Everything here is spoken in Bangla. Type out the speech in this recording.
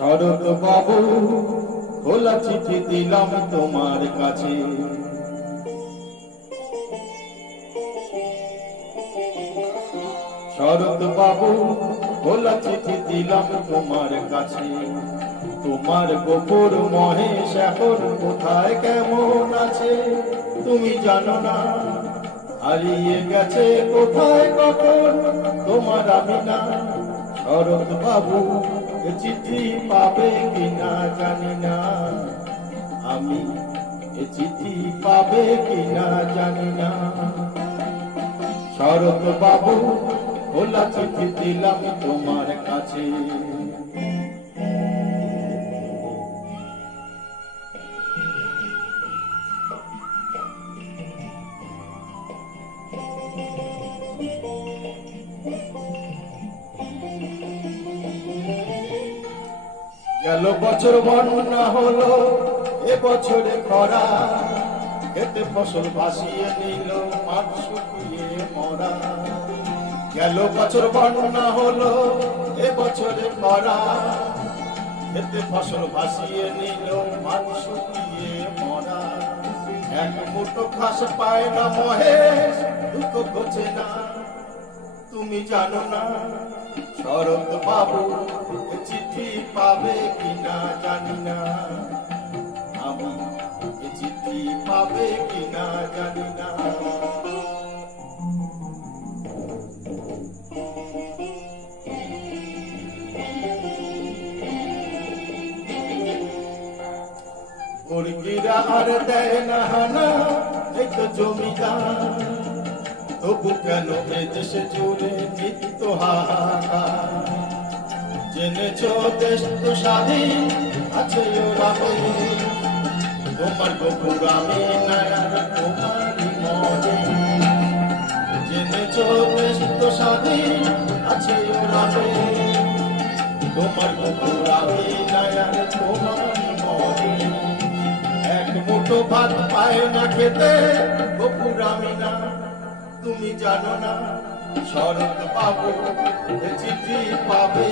শরৎ বাবু, খোলা চিঠি দিলাম তোমার কাছে। শরৎ বাবু, খোলা চিঠি দিলাম তোমার কাছে। তোমার গোপুর মহেশ এখন কোথায় কেমন আছে তুমি জানো না। হারিয়ে গেছে কোথায় কখন তোমার আমি না। শরৎ বাবু, চিঠি পাবে কিনা জানি না। আমি চিঠি পাবে কিনা জানি না। শরৎ বাবু, খোলা চিঠি দিলাম তোমার কাছে। গেল বছর বন্যা হলো, এ বছরে খরা। খেতে ফসল ভাসিয়ে নিল, মাঠ শুকিয়ে মরা। গেল বছর বন্যা হলো, এ বছরে খরা। খেতে ফসল ভাসিয়ে নিল, মাঠ শুকিয়ে মরা। এক মুঠো ঘাস পায় না মহেশ, দুঃখ ঘোচে না তুমি জানো না। শরৎ বাবু, চিঠি পাবে কিনা জানি না। আমি চিঠি পাবে কিনা জানি না। মুরগিরা আর দেয় না হানা, এই তো জমিদার। তবু কেন এ দেশে জুড়ে নিত্য হাহাকার। জেনেছ দেশ তো স্বাধীন আছে ওরাবে। তোমার গোপুর আমি নায়ার তোমারই মনে। জেনেছ দেশ তো স্বাধীন আছে ওরাবে। তোমার গোপুর আমি নায়ার তোমারই মনে। এক মুঠো ভাত পায় না খেতে গোপুর আমি না তুমি জানো না। শরৎ বাবু, চিঠি পাবে